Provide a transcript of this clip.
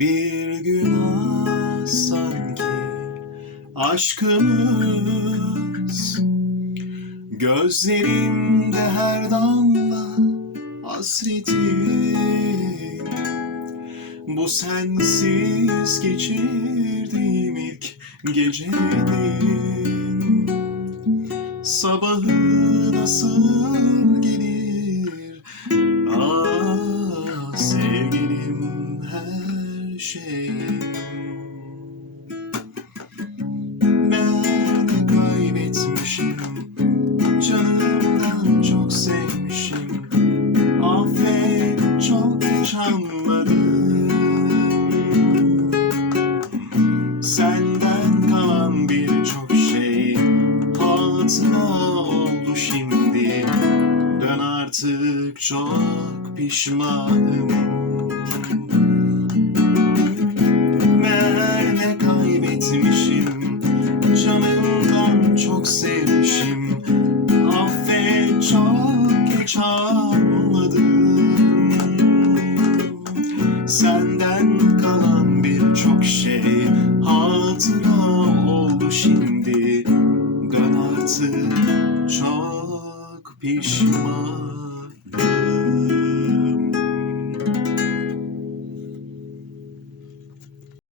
bir günah sanki aşkımız. Gözlerimde her damla hasretim Bu sensiz geçirdiğim ilk gecenin Sabahı nasıl gelir? Şeyim Ben ne kaybetmişim. Canımdan çok sevmişim. Affet çok geç anladım Senden kalan birçok şey Hatıra oldu şimdi. Dön artık çok pişmanım anladım Senden kalan birçok şey Hatıra oldu şimdi. Dön artık çok pişmanım